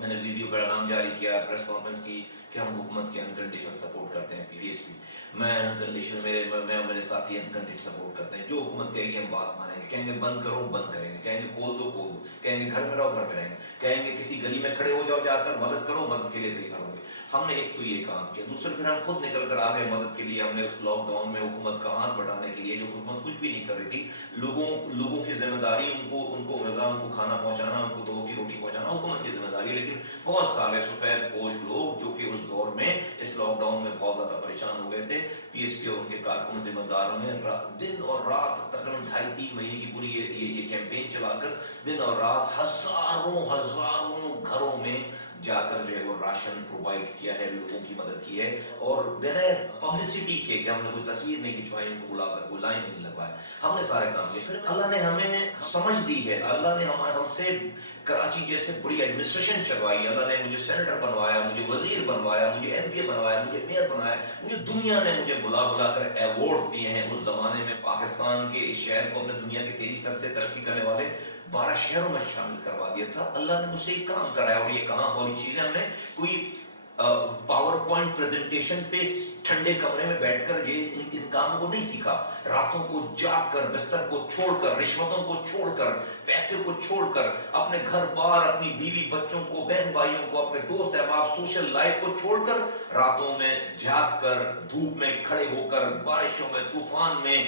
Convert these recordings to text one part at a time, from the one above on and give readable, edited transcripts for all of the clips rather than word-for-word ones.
میں نے ویڈیو پیغام جاری کیا، پریس کانفرنس کی کہ ہم حکومت کی انکنڈیشنل سپورٹ کرتے ہیں، پی ایس پی میں انکنڈیشنل، میرے ساتھی انکنڈیشنل سپورٹ کرتے ہیں، جو حکومت کہے گی ہم بات مانیں گے، کہیں گے بند کرو بند کریں گے، کہیں گے کھول دو کھول دو، کہیں گے گھر میں رہو گھر میں رہیں گے، کہیں گے کسی گلی میں کھڑے ہو جاؤ جا کر مدد کرو، مدد کے لیے تیار ہوں گے۔ ہم نے ایک تو یہ کام کیا، دوسرے پھر ہم خود نکل کر آ گئے مدد کے لیے۔ ہم نے اس لاک ڈاؤن میں حکومت کا ہاتھ بٹانے کے لیے، جو حکومت کچھ بھی نہیں کر رہی تھی، لوگوں کی ذمہ داری، ان کو غذا، ان کو کھانا پہنچانا، ان کو دو کی روٹی پہنچانا حکومت کی ذمہ داری ہے۔ لیکن بہت سارے سفید پوش لوگ جو کہ اس دور میں اس لاک ڈاؤن میں بہت زیادہ پریشان ہو گئے تھے، پی ایس پی اور ان کے کارکن ذمہ داروں نے دن اور رات تقریباً 2.5-3 مہینے کی پوری یہ کیمپین چلا کر دن اور رات ہزاروں گھروں میں جا کر جو ہے وہ راشن پرووائڈ کیا ہے، لوگوں کی مدد کی ہے، اور بغیر پبلسٹی کے کہ ہم نے کوئی تصویر نہیں کھنچوائی، ان کو بلا کر کوئی لائن نہیں لگوایا، ہم نے سارے کام کیے۔ پھر اللہ نے ہمیں سمجھ دی ہے، اللہ نے ہم سے کراچی جیسے بڑی ایڈمنسٹریشن چلوائی، اللہ نے مجھے سینیٹر بنوایا، مجھے وزیر بنوایا، مجھے ایم پی بنوایا، مجھے میئر بنایا، مجھے دنیا نے مجھے بلا کر ایوارڈ دیے ہیں۔ اس زمانے میں پاکستان کے اس شہر کو اپنے دنیا کے تیزی سے ترقی کرنے والے 12 شہروں میں شامل کروا دیا تھا۔ اللہ نے مجھ سے یہ کام کرایا، اور یہ کام اور یہ چیزیں ہم نے کوئی پاور پوائنٹ پریزنٹیشن پہ ٹھنڈے کمرے میں بیٹھ کر ان کاموں کو نہیں سیکھا۔ راتوں کو جاگ کر، بستر کو چھوڑ کر، رشوتوں کو چھوڑ کر، پیسے کو چھوڑ کر، اپنے گھر بار، اپنی بیوی بچوں کو، بہن بھائیوں کو، اپنے دوست احباب، سوشل لائف کو چھوڑ کر، راتوں میں جاگ کر، دھوپ میں کھڑے ہو کر، بارشوں میں، طوفان میں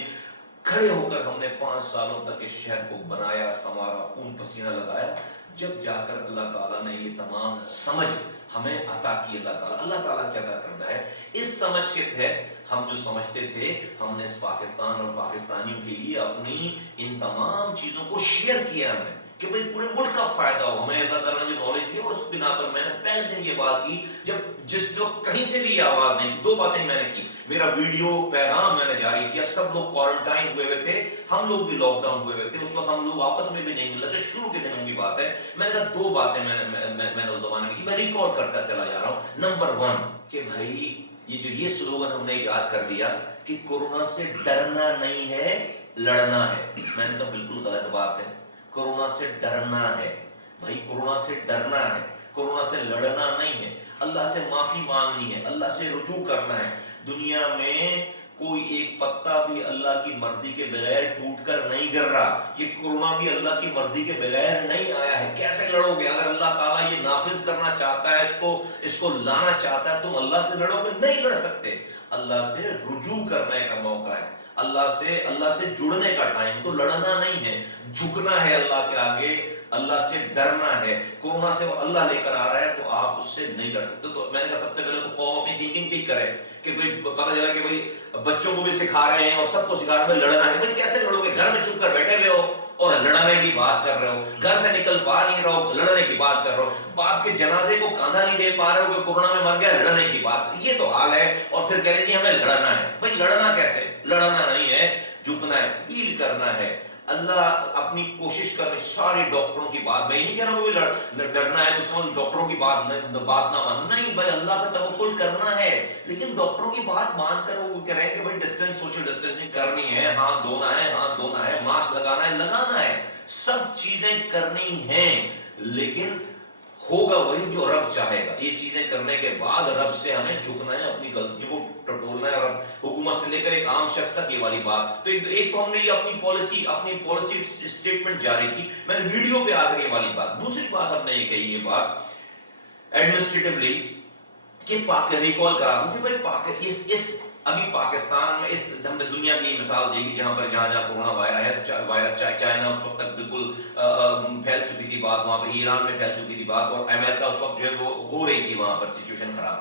کھڑے ہو کر ہم نے 5 سالوں تک اس شہر کو بنایا، سنوارا، خون پسینہ لگایا۔ جب جا کر اللہ تعالیٰ نے یہ تمام سمجھ ہمیں عطا کی، اللہ تعالیٰ کیا عطا کرتا ہے، اس سمجھ کے تحت ہم جو سمجھتے تھے، ہم نے اس پاکستان اور پاکستانیوں کے لیے اپنی ان تمام چیزوں کو شیئر کیا ہمیں کہ بھئی پورے ملک کا فائدہ ہو۔ ہمیں اللہ تعالیٰ نے جو نالج دی، اور اس بنا پر میں نے پہلے دن یہ بات کی، جس وقت کہیں سے بھی یہ آواز نہیں، 2 باتیں میں نے کی۔ میرا ویڈیو پیغام میں نے جاری کیا، سب لوگ کوارنٹائن ہوئے تھے، ہم لوگ بھی لاک ڈاؤن ہوئے تھے، اس وقت ہم لوگ آپس میں بھی نہیں مل رہے تھے، شروع کے دنوں کی بات ہے۔ میں نے کہا 2 باتیں میں نے اس زمانے میں کی، میں ریکال کرتا چلا جا رہا ہوں۔ نمبر 1 کہ بھائی یہ سلوگن ہم نے ایجاد کر دیا کہ کورونا سے ڈرنا نہیں ہے، لڑنا ہے۔ میں نے کہا بالکل غلط بات ہے، کورونا سے ڈرنا ہے بھائی، کورونا سے ڈرنا ہے، کورونا سے لڑنا نہیں ہے۔ اللہ سے معافی مانگنی ہے، اللہ سے رجوع کرنا ہے۔ دنیا میں کوئی ایک پتا بھی اللہ کی مرضی کے بغیر ٹوٹ کر نہیں گر رہا، یہ کورونا بھی اللہ کی مرضی کے بغیر نہیں آیا ہے۔ کیسے لڑو گے؟ اگر اللہ تعالیٰ یہ نافذ کرنا چاہتا ہے، اس کو لانا چاہتا ہے، تم اللہ سے لڑو گے؟ نہیں لڑ سکتے۔ اللہ سے رجوع کرنے کا موقع ہے، اللہ سے جڑنے کا ٹائم، تو لڑنا نہیں ہے، جھکنا ہے اللہ کے آگے، اللہ سے ڈرنا ہے۔ کورونا سے اللہ لے کر آ رہا ہے تو آپ اس سے نہیں ڈر سکتے۔ تو میں نے کہا سب سے پہلے تو قوم اپنی تھنکنگ ٹھیک کرے کہ پتہ چلا کہ بچوں کو بھی سکھا رہے ہیں اور سب کو سکھا رہے ہیں لڑنا ہے۔ بھائی کیسے لڑو گے؟ گھر میں چھپ کر بیٹھے ہوئے ہو اور لڑنے کی بات کر رہے ہو، گھر سے نکل پا نہیں رہو، لڑنے کی بات کر رہے ہو، باپ کے جنازے کو کاندھا نہیں دے پا رہے ہو کہ کورونا میں مر گیا، لڑنے کی بات، یہ تو حال ہے۔ اور پھر کہہ رہے ہیں ہمیں لڑنا ہے۔ بھائی لڑنا کیسے؟ لڑنا نہیں ہے، جھکنا ہے، اپیل کرنا ہے۔ اللہ اپنی کوشش کر رہے، سارے ڈاکٹروں کی بات، میں نہیں کہہ رہا ہوں ڈرنا ہے تو اس کا ڈاکٹروں کی بات نہ مان، نہیں بھائی اللہ پر توکل کرنا ہے، لیکن ڈاکٹروں کی بات مان کر وہ کہہ رہے ہیں کہ بھائی ڈسٹینس، سوشل ڈسٹینسنگ کرنی ہے، ہاتھ دھونا ہے، ماسک لگانا ہے، سب چیزیں کرنی ہیں، لیکن ہوگا وہی جو رب چاہے گا۔ یہ چیزیں کرنے کے بعد رب سے ہمیں جھکنا ہے، اپنی غلطیوں کو ٹٹولنا ہے، اور حکومت سے لے کر ایک عام شخص تک یہ والی بات۔ تو ایک تو ہم نے یہ اپنی پالیسی سٹیٹمنٹ جاری کی، میں نے ویڈیو پہ آ کر یہ والی بات۔ دوسری بات ہم نے یہ کہی، یہ بات ایڈمنسٹریٹولی کہ ریکال کرا دوں کہ بھائی ابھی پاکستان میں ہم نے دنیا کی مثال دیکھی جہاں کورونا وائرس چائنا اس وقت تک بالکل پھیل چکی تھی بات، وہاں پر ایران میں پھیل چکی تھی بات، اور امریکہ اس وقت جو ہے وہ ہو رہی تھی وہاں پر سچویشن خراب،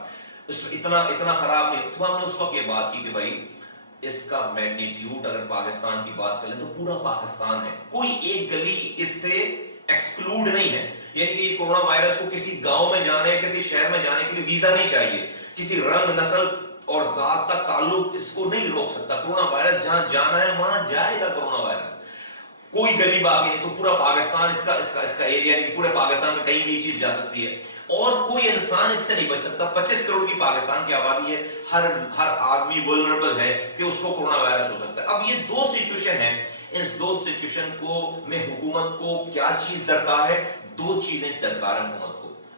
اتنا خراب نہیں۔ تو ہم نے اس وقت یہ بات کی کہ بھائی اس کا میگنیٹیوڈ اگر پاکستان کی بات کریں تو پورا پاکستان ہے، کوئی ایک گلی اس سے ایکسکلوڈ نہیں ہے۔ یعنی کہ کورونا وائرس کو کسی گاؤں میں جانے، کسی شہر میں جانے کے لیے ویزا نہیں چاہیے، کسی رنگ، نسل اور ذات کا تعلق اس کو نہیں روک سکتا۔ کورونا وائرس جہاں جانا ہے وہاں جائے گا کورونا وائرس، کوئی گلی باقی نہیں۔ تو پورا پاکستان اس کا ایریا، یعنی پورے پاکستان میں کہیں بھی یہ چیز جا سکتی ہے، اور کوئی انسان اس سے نہیں بچ سکتا۔ 25 کروڑ کی پاکستان کی آبادی ہے، ہر آدمی ولنریبل ہے کہ اس کو کورونا وائرس ہو سکتا ہے۔ اب یہ 2 سچویشن ہیں، اس 2 سچویشن میں حکومت کو کیا چیز درکار ہے؟ 2 چیزیں درکار ہے حکومت کو۔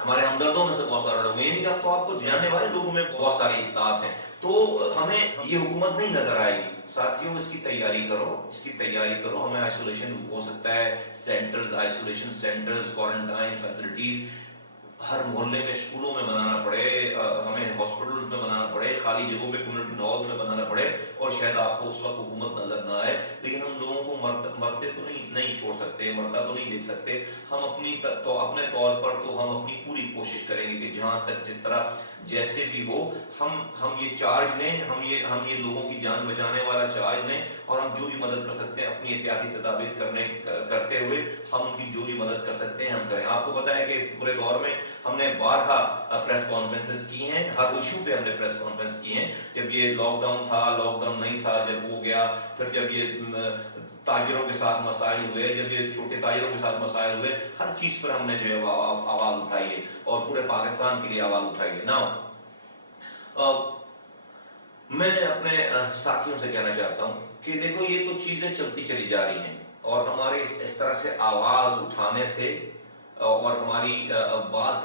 ہمارے ہمدردوں میں سے بہت سارے لوگ، یہ نہیں کہ آپ کو جاننے والے لوگوں میں بہت ساری اطلاعات ہیں، تو ہمیں یہ حکومت نہیں نظر آئے گی۔ ساتھیوں اس کی تیاری کرو، اس کی تیاری کرو۔ ہمیں آئسولیشن ہو سکتا ہے، centres, isolation centres, quarantine facilities ہر محلے میں، اسکولوں میں بنانا پڑے، ہمیں ہاسپٹل میں بنانا پڑے، خالی جگہوں پہ کمیونٹی ہال میں بنانا پڑے، اور شاید آپ کو اس وقت حکومت نظر نہ آئے، لیکن ہم لوگوں کو مرتے تو نہیں چھوڑ سکتے، مرتا تو نہیں دیکھ سکتے۔ ہم اپنے طور پر تو ہم اپنی پوری کوشش کریں گے کہ جہاں تک جس طرح جیسے بھی ہو، ہم یہ چارج لیں، ہم یہ لوگوں کی جان بچانے والا چارج لیں، اور ہم جو بھی مدد کر سکتے ہیں اپنی احتیاطی تدابیر کرتے ہوئے ہم ان کی جو بھی مدد کر سکتے ہیں ہم کریں۔ آپ کو پتا ہے کہ اس پورے دور میں ہم نے بارہا پریس کانفرنسز کی ہیں، ہر ایشو پہ ہم نے پریس کانفرنس کی ہیں۔ جب یہ لاک ڈاؤن تھا، لاک ڈاؤن نہیں تھا، جب وہ گیا، پھر جب یہ تاجروں کے ساتھ مسائل ہوئے، جب یہ چھوٹے تاجروں کے ساتھ مسائل ہوئے، ہر چیز پر ہم نے جو ہے آواز اٹھائی ہے، اور پورے پاکستان کے لیے آواز اٹھائی ہے۔ نا میں اپنے ساتھیوں سے کہنا چاہتا ہوں کہ دیکھو یہ تو چیزیں چلتی چلی جا رہی ہیں، اور ہمارے اس طرح سے آواز اٹھانے سے اور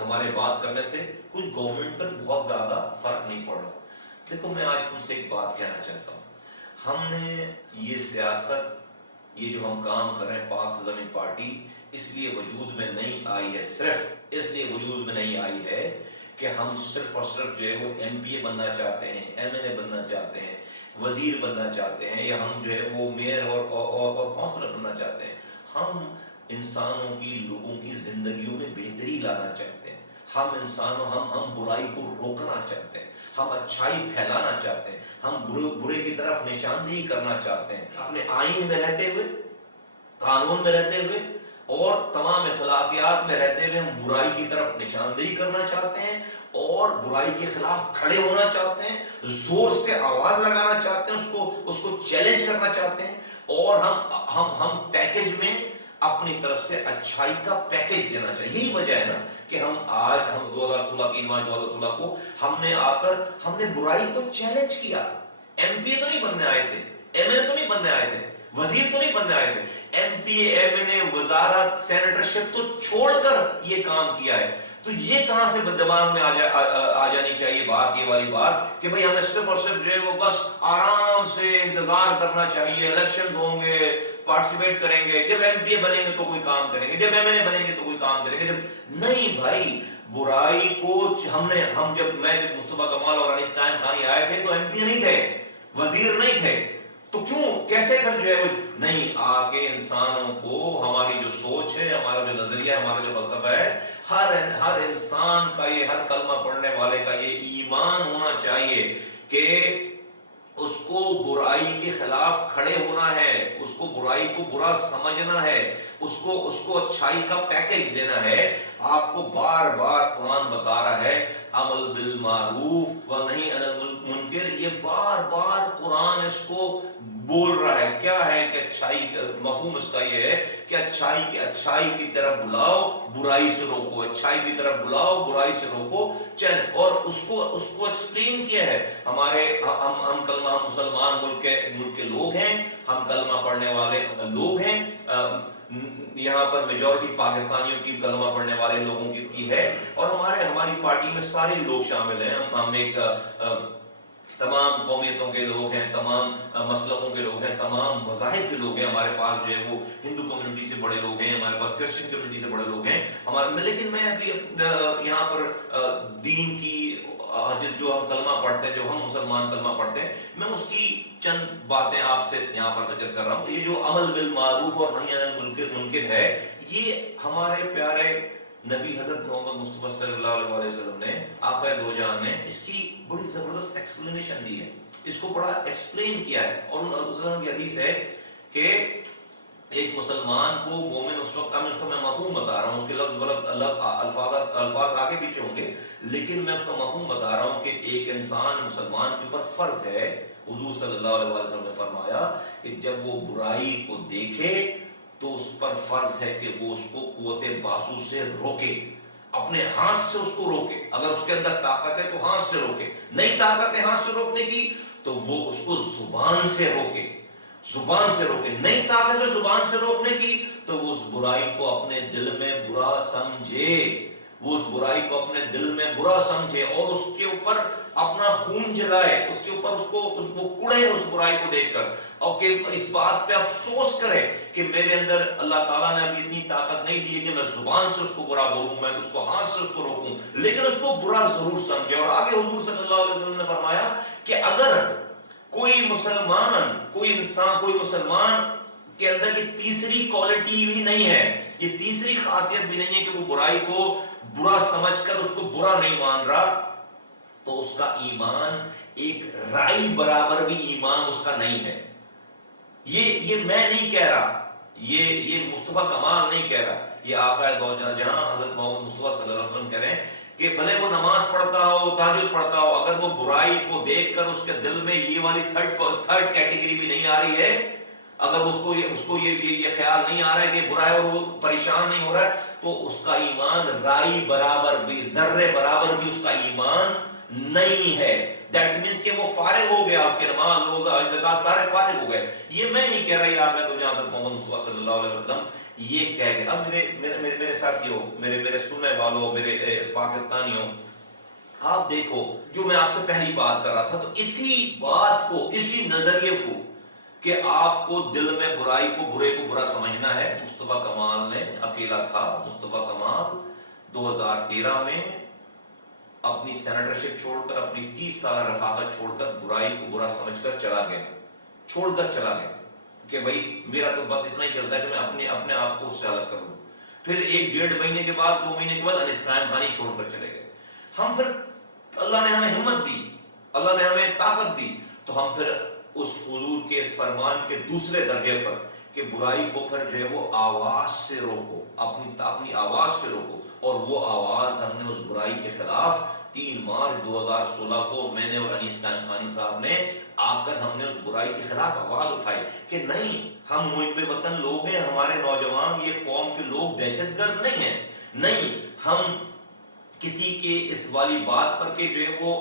ہمارے بات کرنے سے کوئی گورنمنٹ پر بہت زیادہ فرق نہیں پڑ رہا۔ دیکھو میں آج تم سے ایک بات کہنا چاہتا ہوں، ہم نے یہ سیاست، یہ جو ہم کام کر رہے ہیں، پاک سے زمین پارٹی اس لیے وجود میں نہیں آئی ہے، صرف اس لیے وجود میں نہیں آئی ہے کہ ہم صرف اور صرف جو ہے وہ ایم پی اے بننا چاہتے ہیں، ایم ایل اے بننا چاہتے ہیں، وزیر بننا چاہتے ہیں، یا ہم جو ہے وہ میئر اور کونسلر بننا چاہتے ہیں۔ ہم انسانوں کی، لوگوں کی زندگیوں میں بہتری لانا چاہتے ہیں، ہم برائی کو روکنا چاہتے ہیں، ہم اچھائی پھیلانا چاہتے ہیں، ہم برے کی طرف نشاندہی کرنا چاہتے ہیں، اپنے آئین میں رہتے ہوئے، قانون میں رہتے ہوئے، اور تمام اخلاقیات میں رہتے ہوئے ہم برائی کی طرف نشاندہی کرنا چاہتے ہیں، اور برائی کے خلاف کھڑے ہونا چاہتے ہیں، زور سے آواز لگانا چاہتے ہیں، اس کو چیلنج کرنا چاہتے ہیں، اور ہم پیکج میں اپنی طرف سے اچھائی کا پیکج دینا چاہیے۔ یہی وجہ ہے نا کہ ہم 2016 3 مارچ 2016 کو ہم نے آ کر ہم نے برائی کو چیلنج کیا۔ ایم پی اے تو نہیں بننے آئے تھے، ایم ایل اے تو نہیں بننے آئے تھے، وزیر تو نہیں بننے آئے تھے، M P A, M L A, وزارت، سینیٹرشپ تو چھوڑ کر یہ کام کیا ہے۔ تو یہ کہاں سے دماغ میں آ جانی چاہیے بات، یہ والی بات کہ بھئی ہمیں صرف اور صرف جو ہے وہ بس آرام سے انتظار کرنا چاہیے، الیکشن ہوں گے، پارٹیسپیٹ کریں گے، جب ایم پی اے بنیں گے تو کوئی کام کریں گے، جب ایم ایل اے بنیں گے تو کوئی کام کریں گے، جب نہیں بھائی، برائی کو جب مصطفیٰ کمال اور انیس قائم خانی آئے تھے تو ایم پی اے نہیں تھے، وزیر نہیں تھے، تو کیوں کیسے کر جو ہے وہ نہیں آ کے انسانوں کو، ہماری جو سوچ ہے، ہمارا جو نظریہ ہے، ہمارا جو فلسفہ ہے، ہر انسان کا، یہ ہر کلمہ پڑھنے والے کا یہ ایمان ہونا چاہیے کہ اس کو برائی کے خلاف کھڑے ہونا ہے، اس کو برائی کو برا سمجھنا ہے، اس کو اچھائی کا پیکج دینا ہے۔ آپ کو بار بار قرآن بتا رہا ہے عمل بالمعروف و نہی عن المنکر، یہ بار بار قرآن اس کو بول رہا ہے۔ کیا ہے کہ اچھائی، مفہوم اس کا یہ ہے کہ اچھائی کی طرف بلاؤ، برائی سے روکو، اچھائی کی طرف بلاؤ، برائی سے روکو، اور اس کو ایکسپلین کیا ہے۔ ہم مسلمان ملک کے لوگ ہیں، ہم کلمہ پڑھنے والے لوگ ہیں، یہاں پر میجورٹی پاکستانیوں کی کلمہ پڑھنے والے لوگوں کی ہے، اور ہماری پارٹی میں سارے لوگ شامل ہیں۔ ہم ایک تمام قومیتوں کے لوگ ہیں، تمام مسلکوں کے لوگ ہیں، تمام مذاہب کے لوگ ہیں۔ ہمارے پاس جو ہے وہ ہندو کمیونٹی سے بڑے لوگ ہیں، ہمارے پاس کرسچن کمیونٹی سے بڑے لوگ ہیں لیکن میں ابھی یہاں پر دین کی جو ہم کلمہ پڑھتے ہیں، جو ہم مسلمان کلمہ پڑھتے ہیں، میں اس کی چند باتیں آپ سے یہاں پر ذکر کر رہا ہوں۔ یہ جو عمل بالمعروف اور نہی عن المنکر ہے، یہ ہمارے پیارے نبی حضرت محمد مصطفیٰ صلی اللہ علیہ وسلم نے، آقا دو جہان نے اس کی بڑی زبردست ایکسپلینیشن دی ہے، اس کو بڑا ایکسپلین کیا ہے۔ اور ان کی حدیث ہے کہ ایک مسلمان کو مومن اس وقت، اس کو میں مفہوم بتا رہا ہوں، اس کے الفاظ آگے پیچھے ہوں گے، لیکن میں اس کا مفہوم بتا رہا ہوں کہ ایک انسان مسلمان کے اوپر فرض ہے۔ حضور صلی اللہ علیہ وسلم نے فرمایا کہ جب وہ برائی کو دیکھے تو اس پر فرض ہے کہ وہ اس کو قوت بازو سے روکے، اپنے ہاتھ سے اس کو روکے۔ اگر اس کے اندر طاقت ہے تو ہاتھ سے روکے، نہیں طاقت ہے ہاتھ سے روکنے کی تو وہ اس کو زبان سے روکے، زبان سے روکے، نہیں طاقت ہے زبان سے روکنے کی تو وہ اس برائی کو اپنے دل میں برا سمجھے، وہ اس برائی کو اپنے دل میں برا سمجھے اور اس کے اوپر اپنا خون جلائے، اس کے اوپر اس کو کڑے اس برائی کو دیکھ کر، اور کہ اس بات پہ افسوس کرے کہ میرے اندر اللہ تعالیٰ نے ابھی اتنی طاقت نہیں دی کہ میں زبان سے اس کو برا بولوں، میں اس کو ہاتھ سے اس کو روکوں، لیکن اس کو برا ضرور سمجھے۔ اور آگے حضور صلی اللہ علیہ وسلم نے فرمایا کہ اگر کوئی مسلمان، کوئی انسان، کوئی مسلمان کے اندر یہ تیسری کوالٹی بھی نہیں ہے، یہ تیسری خاصیت بھی نہیں ہے کہ وہ برائی کو برا سمجھ کر اس کو برا نہیں مان رہا، تو اس کا ایمان ایک رائی برابر بھی ایمان اس کا نہیں ہے۔ یہ میں نہیں کہہ رہا، یہ مصطفیٰ کمال نہیں کہہ رہا، یہ آقا دو جہاں حضرت محمد مصطفیٰ صلی اللہ علیہ وسلم کہہ رہے ہیں کہ بھلے وہ نماز پڑھتا ہو، تہجد پڑھتا ہو، اگر وہ برائی کو دیکھ کر اس کے دل میں یہ والی تھرڈ کیٹیگری بھی نہیں آ رہی ہے، اگر اس کو یہ خیال نہیں آ رہا ہے کہ برا ہے اور وہ پریشان نہیں ہو رہا ہے، تو اس کا ایمان رائی برابر بھی، ذرے برابر بھی اس کا ایمان نہیں ہے۔ دیٹ مینس کہ وہ فارغ ہو گیا، اس کے نماز روزہ زکات سارے فارغ ہو گئے۔ یہ میں نہیں کہہ رہا، یار میں تو جہاں تک محمد مصطفیٰ صلی اللہ علیہ وسلم یہ کہہ گئے۔ اب میرے ساتھیوں، میرے سننے والوں، میرے پاکستانیوں، آپ دیکھو جو میں آپ سے پہلی بات کر رہا تھا، تو اسی بات کو، اسی نظریے کو کہ آپ کو دل میں برائی کو، برے کو برا سمجھنا ہے، مصطفیٰ کمال نے اکیلا تھا۔ مصطفیٰ کمال 2013 میں اپنی سینیٹرشپ چھوڑ کر، اپنی 30 سالہ رفاقت چھوڑ کر، برائی کو برا سمجھ کر چلا گیا، چھوڑ کر چلا گیا کہ بھائی میرا تو بس اتنا ہی چلتا ہے کہ میں اپنے آپ کو اس سے الگ کر لوں۔ پھر 1-1.5 مہینے کے بعد، 2 مہینے کے بعد انیس قائم خانی چھوڑ کر چلے گئے۔ ہم پھر، اللہ نے ہمیں ہمت دی، اللہ نے ہمیں طاقت دی، تو ہم پھر اس حضور کے اس فرمان کے دوسرے درجے پر کہ برائی کو پھر جو ہے وہ آواز سے روکو، اپنی آواز سے روکو، اور وہ آواز ہم نے اس برائی کے خلاف 3 مارچ 2016 کو میں نے اور انیس قائم خانی صاحب نے آ کر ہم نے اس برائی کے خلاف آواز اٹھائی کہ نہیں، ہم محب وطن لوگ ہیں، ہمارے نوجوان، یہ قوم کے لوگ دہشت گرد نہیں ہیں، نہیں، ہم کسی کے اس والی بات پر کہ جو ہے وہ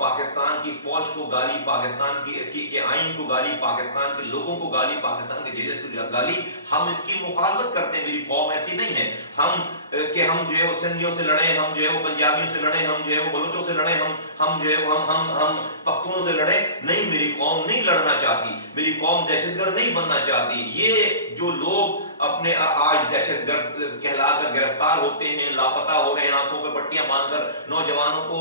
پاکستان کی فوج کو گالی، پاکستان کے آئین کو گالی، پاکستان کے لوگوں کو گالی، پاکستان کے ججز کو گالی، ہم اس کی مخالفت کرتے ہیں۔ میری قوم ایسی نہیں ہے ہم کہ ہم جو ہے وہ سندھیوں سے لڑیں، ہم جو ہے وہ پنجابیوں سے لڑیں، ہم جو ہے وہ بلوچوں سے لڑیں، ہم جو ہے ہم پختونوں سے لڑیں، نہیں، میری قوم نہیں لڑنا چاہتی، میری قوم دہشت گرد نہیں بننا چاہتی۔ یہ جو لوگ اپنے آج دہشت گرد کہلا کر گرفتار ہوتے ہیں، لاپتہ ہو رہے ہیں، آنکھوں پہ پٹیاں باندھ کر نوجوانوں کو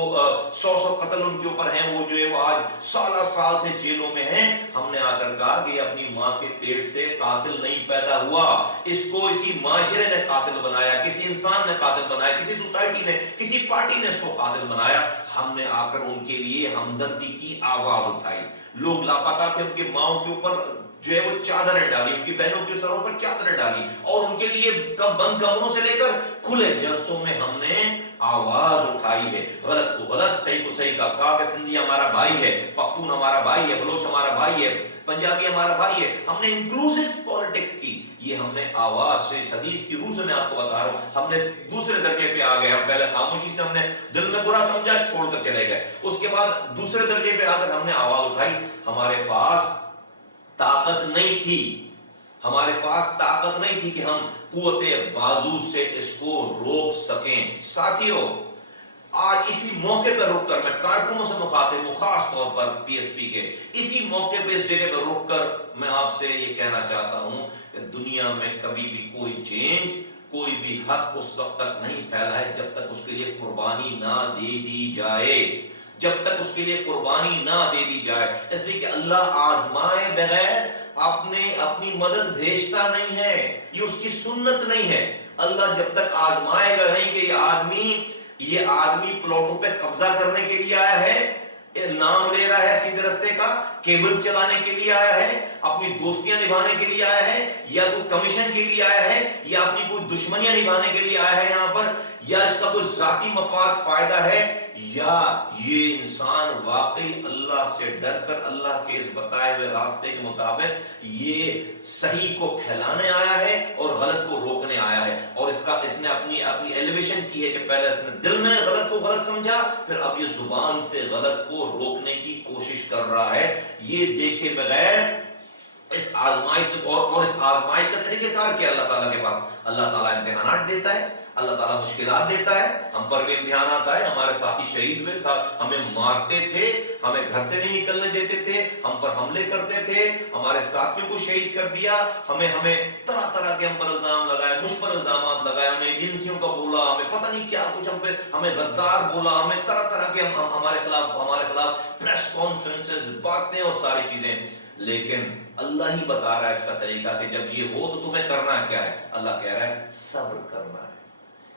100 قتل ان کے اوپر ہیں، وہ جو ہے وہ آج سالہ سال سے جیلوں میں ہیں، ہم نے آ کر کہا کہ اپنی ماں کے پیٹ سے قاتل نہیں پیدا ہوا، اس کو اسی معاشرے نے قاتل بنایا، کسی انسان نے قاتل بنایا، کسی سوسائٹی نے، کسی پارٹی نے اس کو قاتل بنایا۔ ہم نے آ کر ان کے لیے ہمدردی کی آواز اٹھائی۔ لوگ لاپتہ تھے، ان کے ماؤں کے اوپر جو ہے وہ چادریں ڈالی، ان کی بہنوں کے سروں پر چادریں ڈالی، اور ان کے لیے بند کمروں سے لے کر کھلے جلسوں میں ہم نے آواز اٹھائی ہے، غلط کو غلط، صحیح کو صحیح کا کہا کہ سندھی ہمارا بھائی ہے، پختون ہمارا بھائی ہے، بلوچ ہمارا بھائی ہے، پنجابی ہمارا بھائی ہے۔ ہم نے انکلوسیو پالیٹکس کی، یہ ہم نے آواز سے، اس حدیث کی روح سے میں آپ کو بتا رہا ہوں، ہم نے دوسرے درجے پہ آ گئے۔ ہم پہلے خاموشی سے ہم نے دل میں برا سمجھا، چھوڑ کر چلے گئے، اس کے بعد دوسرے درجے پہ آ کر ہم نے آواز اٹھائی۔ ہمارے پاس طاقت نہیں تھی، ہمارے پاس طاقت نہیں تھی کہ ہم قوت بازو سے اس کو روک سکیں۔ ساتھیوں، آج اسی موقع پر رک کر میں کارکنوں سے مخاطب ہوں، خاص طور پر پی ایس پی کے، اسی موقع پہ اس جگہ پر رک کر میں آپ سے یہ کہنا چاہتا ہوں کہ دنیا میں کبھی بھی کوئی چینج، کوئی بھی حق اس وقت تک نہیں پھیلا ہے جب تک اس کے لیے قربانی نہ دے دی جائے، جب تک اس کے لیے قربانی نہ دے دی جائے۔ اس لیے کہ اللہ آزمائے بغیر اپنی مدد بھیجتا نہیں ہے، یہ اس کی سنت نہیں ہے۔ اللہ جب تک آزمائے گا نہیں کہ یہ آدمی پلاٹوں پہ قبضہ کرنے کے لیے آیا ہے، نام لے رہا ہے سیدھے رستے کا، کیبل چلانے کے لیے آیا ہے، اپنی دوستیاں نبھانے کے لیے آیا ہے، یا کوئی کمیشن کے لیے آیا ہے، یا اپنی کوئی دشمنیاں نبھانے کے لیے آیا ہے یہاں پر، یا اس کا کوئی ذاتی مفاد فائدہ ہے، یا یہ انسان واقعی اللہ سے ڈر کر اللہ کے اس بتائے ہوئے راستے کے مطابق یہ صحیح کو پھیلانے آیا ہے اور غلط کو روکنے آیا ہے، اور اس نے اپنی ایلیویشن کی ہے کہ پہلے اس نے دل میں غلط کو غلط سمجھا، پھر اب یہ زبان سے غلط کو روکنے کی کوشش کر رہا ہے۔ یہ دیکھے بغیر اس آزمائش اور اس آزمائش کا طریقہ کار کیا اللہ تعالیٰ کے پاس؟ اللہ تعالیٰ امتحانات دیتا ہے، اللہ تعالیٰ مشکلات دیتا ہے، ہم پر بھی امتحانات آئے، ہمارے ساتھی شہید ہوئے، ہمیں مارتے تھے، ہمیں گھر سے نہیں نکلنے دیتے تھے، ہم پر حملے کرتے تھے، ہمارے ساتھیوں کو شہید کر دیا، ہمیں طرح طرح کے ہم پر الزام لگائے، مجھ پر الزامات لگائے، ہمیں ایجنسیوں کا بولا، ہمیں پتہ نہیں کیا کچھ ہمیں غدار بولا، ہمیں طرح طرح کے ہمارے خلاف پریس کانفرنسز، باتیں اور ساری چیزیں. لیکن اللہ ہی بتا رہا ہے اس کا طریقہ کہ جب یہ ہو تو تمہیں کرنا کیا ہے. اللہ کہہ رہا ہے صبر کرنا ہے،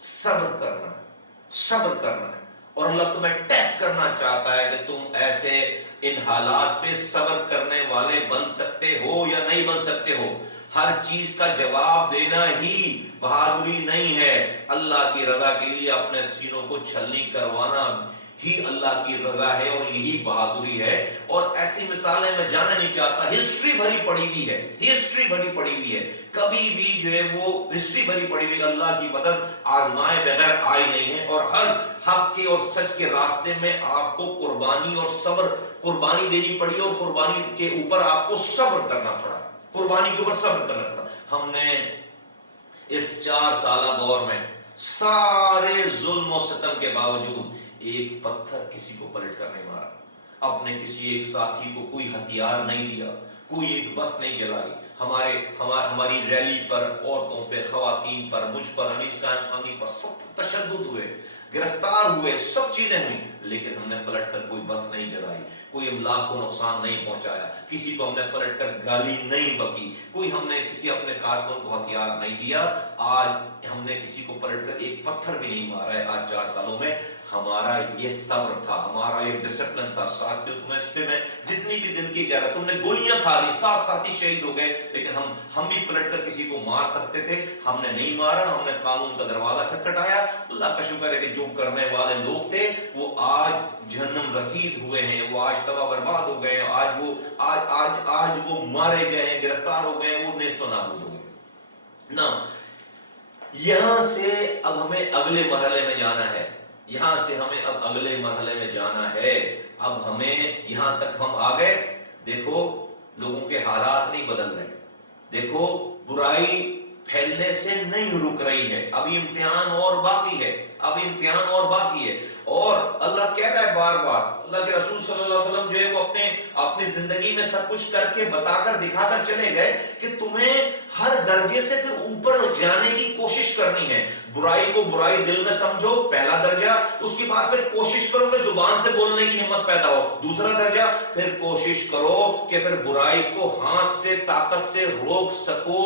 صبر کرنا ہے، صبر کرنا ہے. اور اللہ تمہیں ٹیسٹ کرنا چاہتا ہے کہ تم ایسے ان حالات پہ صبر کرنے والے بن سکتے ہو یا نہیں بن سکتے ہو. ہر چیز کا جواب دینا ہی بہادری نہیں ہے. اللہ کی رضا کے لیے اپنے سینوں کو چھلنی کروانا ہی اللہ کی رضا ہے اور یہی بہادری ہے. اور ایسی مثالیں میں جانا نہیں چاہتا، ہسٹری بھری پڑی ہوئی ہے، ہسٹری بھری پڑی ہوئی ہے. کبھی بھی جو ہے وہ ہسٹری بھری پڑی ہوئی، اللہ کی مدد آزمائے بغیر آئی نہیں ہے. اور ہر حق کے اور سچ کے راستے میں آپ کو قربانی اور صبر، قربانی دینی پڑی اور قربانی کے اوپر آپ کو صبر کرنا پڑا، قربانی کے اوپر صبر کرنا پڑا. ہم نے اس 4 سالہ دور میں سارے ظلم و ستم کے باوجود ایک پتھر کسی کو پلٹ کر نہیں مارا، اپنے کسی ایک ساتھی کو کوئی ہتھیار نہیں دیا، کوئی ایک بس نہیں جلائی. ہماری ریلی پر، عورتوں پہ، خواتین پر، مجھ پر، انیس قائم خانی پر سب تشدد ہوئے، گرفتار ہوئے، سب چیزیں ہوئیں، لیکن ہم نے پلٹ کر کوئی بس نہیں جلائی، کوئی املاک کو نقصان نہیں پہنچایا، کسی کو ہم نے پلٹ کر گالی نہیں بکی، کوئی ہم نے کسی اپنے کارکن کو ہتھیار نہیں دیا. آج ہم نے کسی کو پلٹ کر ایک پتھر بھی نہیں مارا ہے. آج 4 سالوں میں ہمارا یہ صبر تھا، ہمارا یہ ڈسپلن تھا. ساتھیوں تمہیں اس پہ میں جتنی بھی دل کی گہرا، تم نے گولیاں کھا لی، 7 ساتھی شہید ہو گئے، لیکن ہم بھی پلٹ کر کسی کو مار سکتے تھے، ہم نے نہیں مارا. ہم نے قانون کا دروازہ کھٹکھٹایا. اللہ کا شکر ہے کہ جو کرنے والے لوگ تھے وہ آج جہنم رسید ہوئے ہیں، وہ آج تباہ برباد ہو گئے ہیں، آج وہ مارے گئے ہیں، گرفتار ہو گئے ہیں، وہ نیست و نابود ہو گئے نا. یہاں سے اب ہمیں اگلے مرحلے میں جانا ہے، یہاں سے ہمیں اب اگلے مرحلے میں جانا ہے. اب ہمیں یہاں تک ہم آ گئے. دیکھو لوگوں کے حالات نہیں بدل رہے، دیکھو برائی پھیلنے سے نہیں رک رہی ہے، ابھی امتحان اور باقی ہے، ابھی امتحان اور باقی ہے. اور اللہ کہہ رہا ہے بار بار، اللہ کے رسول صلی اللہ علیہ وسلم جو ہے وہ اپنی زندگی میں سب کچھ کر کے بتا کر دکھا کر چلے گئے کہ تمہیں ہر درجے سے پھر اوپر جانے کی کوشش کرنی ہے. برائی کو برائی دل میں سمجھو، پہلا درجہ. اس کے بعد پھر کوشش کرو کہ زبان سے بولنے کی ہمت پیدا ہو، دوسرا درجہ. پھر کوشش کرو کہ پھر برائی کو ہاتھ سے طاقت سے روک سکو،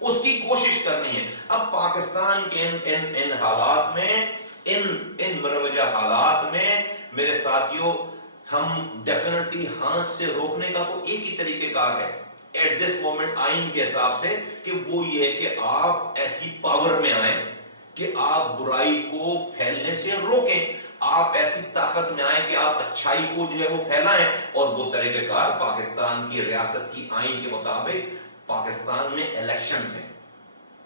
اس کی کوشش کرنی ہے. اب پاکستان کے ان حالات میں، ان مروجہ حالات میں میرے ساتھیوں، ہم ڈیفینیٹلی ہاتھ سے روکنے کا تو ایک ہی طریقہ کار ہے ایٹ دس مومنٹ آئین کے حساب سے، کہ وہ یہ ہے کہ آپ ایسی پاور میں آئیں کہ آپ برائی کو پھیلنے سے روکیں، آپ ایسی طاقت میں آئیں کہ آپ اچھائی کو جو ہے وہ پھیلائیں. اور وہ طریقہ کار پاکستان کی ریاست کی آئین کے مطابق پاکستان میں الیکشنز ہیں.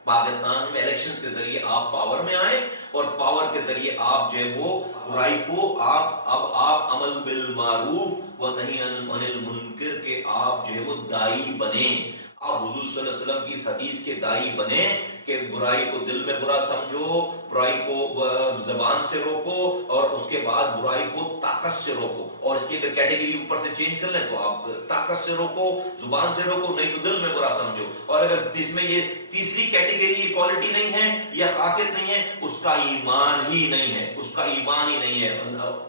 پاکستان میں الیکشنز کے ذریعے آپ پاور میں آئیں اور پاور کے ذریعے آپ جو ہے وہ برائی کو آپ عمل بالمعروف و نہی عن المنکر کے آپ جو ہے وہ دائی بنیں. آپ حضور صلی اللہ علیہ وسلم کی اس حدیث کے دائی بنیں کہ برائی کو دل میں برا سمجھو، برائی کو زبان سے روکو، اور اس کے بعد برائی کو طاقت سے روکو. اور اس کی اگر کیٹیگری اوپر سے چینج کر لیں تو آپ طاقت سے روکو، زبان سے روکو، نہیں تو دل میں برا سمجھو. اور اگر اس میں یہ تیسری کیٹیگری، یہ کوالٹی نہیں ہے یا خاصیت نہیں ہے، اس کا ایمان ہی نہیں ہے، اس کا ایمان ہی نہیں ہے،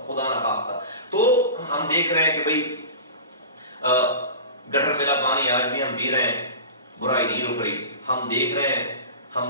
خدا نخواستہ. تو ہم دیکھ رہے ہیں کہ بھئی گٹر ملا پانی آج بھی ہم پی رہے ہیں، برائی نہیں رک رہی. ہم دیکھ رہے ہیں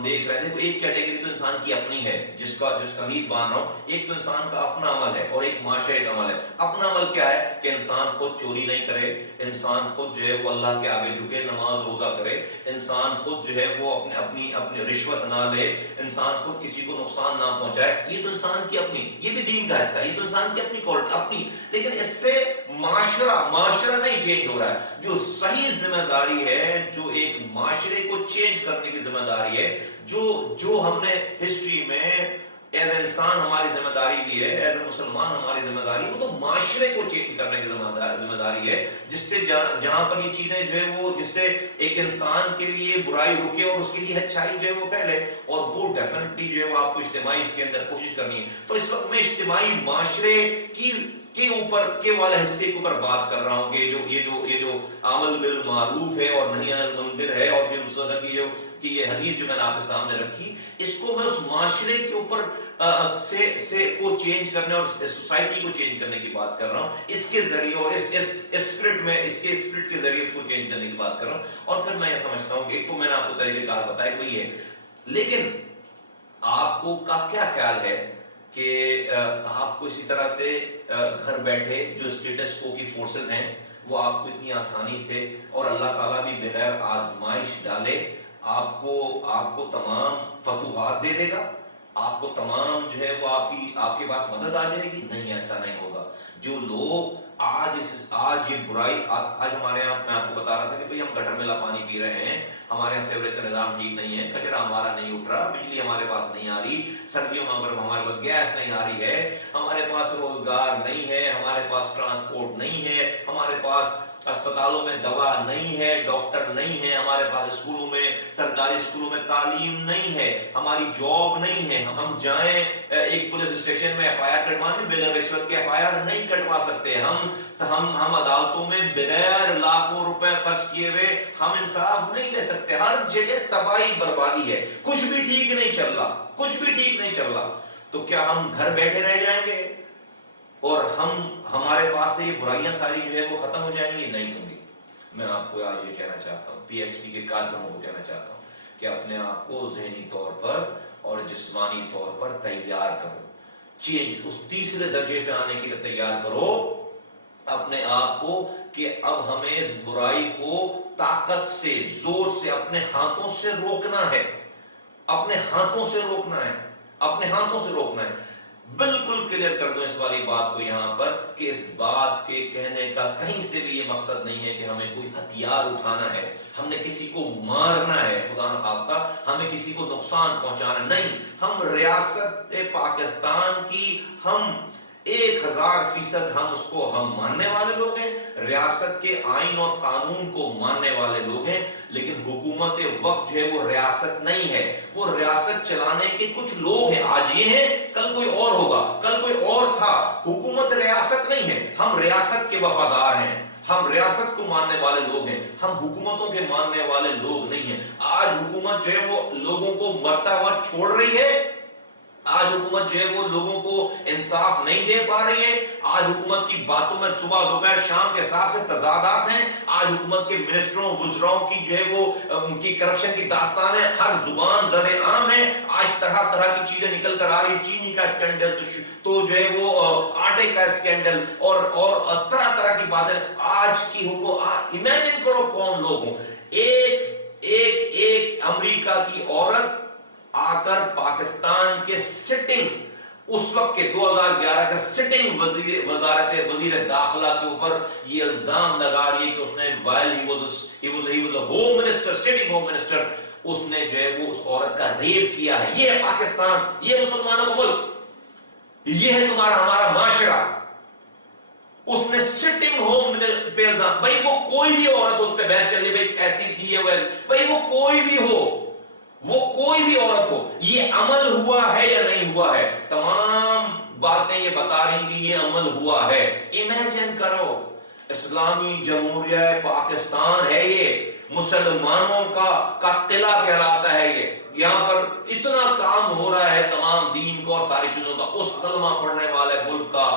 دیکھو ایک کیٹیگری تو انسان کی اپنی ہے جس کا امید مان رہا ہوں. ایک تو انسان کا اپنا عمل ہے اور ایک معاشرے کا عمل ہے. اپنا عمل کیا ہے کہ انسان خود چوری نہیں کرے، انسان خود جو ہے وہ اللہ کے آگے جھکے، نماز روزہ کرے، انسان خود جو ہے وہ اپنی رشوت نہ لے، انسان خود کسی کو نقصان نہ پہنچائے. یہ تو انسان کی اپنی، یہ بھی دین کا حصہ ہے، یہ تو انسان کی اپنی کوالٹی اپنی. لیکن اس سے معاشرہ نہیں چینج ہو رہا ہے. جو صحیح ذمہ داری ہے، جو ایک معاشرے کو چینج کرنے کی ذمہ داری ہے، جو ہم نے ہسٹری میں ایز اے انسان ہماری ذمہ داری بھی ہے، ایز اے مسلمان ہماری ذمہ داری، وہ تو معاشرے کو چینج کرنے کی ذمہ داری ہے، جس سے جہاں پر یہ چیزیں جو ہے وہ، جس سے ایک انسان کے لیے برائی رکے اور اس کے لیے اچھائی جو ہے وہ پھیلے، اور وہ ڈیفینیٹلی جو ہے وہ آپ کو اجتماعی اس کے اندر کوشش کرنی ہے۔ تو اس وقت میں اجتماعی معاشرے کے اوپر کے والے حصے کے اوپر بات کر رہا ہوں کہ یہ جو عمل بالمعروف ہے اور نہی عن المنکر ہے، اور یہ اس طرح کی یہ حدیث جو میں نے آپ کے سامنے رکھی، اس کو میں اس معاشرے کے اوپر سے کو چینج کرنے اور سوسائٹی کو چینج کرنے کی بات کر رہا ہوں، اس کے ذریعے اور اس اسپرٹ میں، اس کے اسپرٹ کے ذریعے اس کو چینج کرنے کی بات کر رہا ہوں۔ اور پھر میں یہ سمجھتا ہوں کہ ایک تو میں نے آپ کو طریقہ کار بتایا کہ وہی ہے، لیکن آپ کو کا کیا خیال ہے کہ آپ کو اسی طرح سے گھر بیٹھے جو اسٹیٹس کو کی فورسز ہیں وہ آپ کو اتنی آسانی سے، اور اللہ تعالیٰ بھی بغیر آزمائش ڈالے آپ کو تمام فتوحات دے دے گا، آپ کو تمام جو ہے وہ آپ کے پاس مدد آ جائے گی؟ نہیں، ایسا نہیں ہوگا۔ جو لوگ آج یہ برائی، آج ہمارے یہاں میں آپ کو بتا رہا تھا کہ بھئی ہم گٹر میں پانی پی رہے ہیں، ہمارے یہاں سیوریج کا نظام ٹھیک نہیں ہے، کچرا ہمارا نہیں اٹھ رہا، بجلی ہمارے پاس نہیں آ رہی، سردیوں میں ہمارے پاس گیس نہیں آ رہی ہے، ہمارے پاس روزگار نہیں ہے، ہمارے پاس ٹرانسپورٹ نہیں ہے، ہمارے پاس اسپتالوں میں دوا نہیں ہے، ڈاکٹر نہیں ہے، ہمارے پاس اسکولوں میں، سرکاری اسکولوں میں تعلیم نہیں ہے، ہماری جاب نہیں ہے، ہم جائیں ایک پولیس اسٹیشن میں ایف آئی آر کٹوانے، بغیر رشوت کے ایف آئی آر نہیں کٹوا سکتے، ہم عدالتوں میں بغیر لاکھوں روپے خرچ کیے ہوئے ہم انصاف نہیں لے سکتے، ہر جگہ تباہی بربادی ہے، کچھ بھی ٹھیک نہیں چل رہا، کچھ بھی ٹھیک نہیں چل رہا۔ تو کیا ہم گھر بیٹھے رہ جائیں گے اور ہمارے پاس سے یہ برائیاں ساری جو ہے وہ ختم ہو جائیں گی؟ نہیں ہوں گی۔ میں آپ کو آج یہ کہنا چاہتا ہوں، پی ایچ پی کے کارکنوں کو کہنا چاہتا ہوں کہ اپنے آپ کو ذہنی طور پر اور جسمانی طور پر تیار کرو، چینج اس تیسرے درجے پہ آنے کے لیے تیار کرو اپنے آپ کو، کہ اب ہمیں اس برائی کو طاقت سے، زور سے، اپنے ہاتھوں سے روکنا ہے، اپنے ہاتھوں سے روکنا ہے، اپنے ہاتھوں سے روکنا ہے۔ بالکل کلیئر کر دوں اس والی بات کو یہاں پر کہ اس بات کے کہنے کا کہیں سے بھی یہ مقصد نہیں ہے کہ ہمیں کوئی ہتھیار اٹھانا ہے، ہم نے کسی کو مارنا ہے، خدا نخواستہ ہمیں کسی کو نقصان پہنچانا نہیں۔ ہم ریاست پاکستان کی ہم 1000% ہم اس کو ہم ماننے والے لوگ ہیں، ریاست کے آئین اور قانون کو ماننے والے لوگ ہیں، لیکن حکومت وقت جو ہے وہ ریاست نہیں ہے، وہ ریاست چلانے کے کچھ لوگ ہیں، آج یہ ہیں کل کوئی اور ہوگا، کل کوئی اور تھا، حکومت ریاست نہیں ہے، ہم ریاست کے وفادار ہیں، ہم ریاست کو ماننے والے لوگ ہیں، ہم حکومتوں کے ماننے والے لوگ نہیں ہیں۔ آج حکومت جو ہے وہ لوگوں کو مرتا ہوا چھوڑ رہی ہے، آج حکومت جو ہے وہ لوگوں کو انصاف نہیں دے پا رہی ہے، آج حکومت کی باتوں میں صبح دوپہر شام کے حساب سے تضادات ہیں، آج حکومت کے منسٹروں وزراؤں کی جو ہے وہ ان کی کرپشن کی داستان ہے، ہر زبان زد عام ہے، آج طرح طرح کی چیزیں نکل کر آ رہی، چینی کا اسکینڈل تو جو ہے وہ آٹے کا اسکینڈل اور طرح طرح کی باتیں۔ آج کی حکومت امیجن کرو کون لوگ ہوں، ایک امریکہ کی عورت آ کر پاکستان کے سٹنگ، اس وقت کے 2011 کا سٹنگ وزیر داخلہ کے اوپر یہ الزام لگا رہی ہے کہ اس نے he was a home minister, sitting home minister، اس نے جو ہے وہ اس عورت کا ریپ کیا ہے۔ یہ ہے پاکستان، یہ مسلمانوں کا ملک، یہ ہے ہمارا معاشرہ۔ اس نے سٹنگ ہوم پہ الزام، بھائی وہ کوئی بھی عورت اس پہ بحث چلی، بھائی ایسی تھی ہے، بھائی وہ کوئی بھی ہو، وہ کوئی بھی عورت ہو، یہ عمل ہوا ہے یا نہیں ہوا ہے؟ تمام باتیں یہ بتا رہی کہ یہ عمل ہوا ہے۔ امیجن کرو، اسلامی جمہوریہ پاکستان ہے، یہ مسلمانوں کا قلعہ کہلاتا ہے، یہ یہاں پر اتنا کام ہو رہا ہے تمام دین کو اور ساری چیزوں کا، اس کلمہ پڑھنے والے ملک کا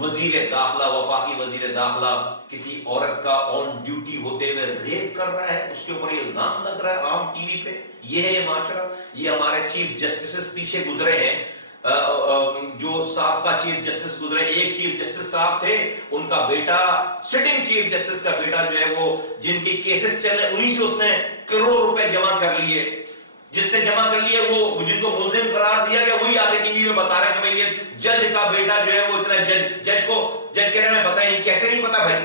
وزیر داخلہ، وفاقی وزیر داخلہ کسی عورت کا آن ڈیوٹی ہوتے ہوئے ریپ کر رہا ہے، اس کے اوپر یہ الزام لگ رہا ہے عام ٹی وی پہ۔ یہ ہے یہ معاشرہ۔ یہ ہمارے چیف جسٹسز پیچھے گزرے ہیں، جو سابقہ چیف جسٹس گزرے، ایک چیف جسٹس صاحب تھے، ان کا بیٹا، سٹنگ چیف جسٹس کا بیٹا جو ہے وہ جن کے کیسز چلے، انہی سے اس نے کروڑوں روپے جمع کر لیے، جس سے جمع کر لیے وہ جن کو ملزم قرار دیا گیا، وہی آگے ٹی وی میں بتا رہے ہیں کہ بھئی یہ جج کا بیٹا جو ہے وہ اتنا جج کہہ رہے ہیں پتہ ہی نہیں، کیسے نہیں پتا بھائی؟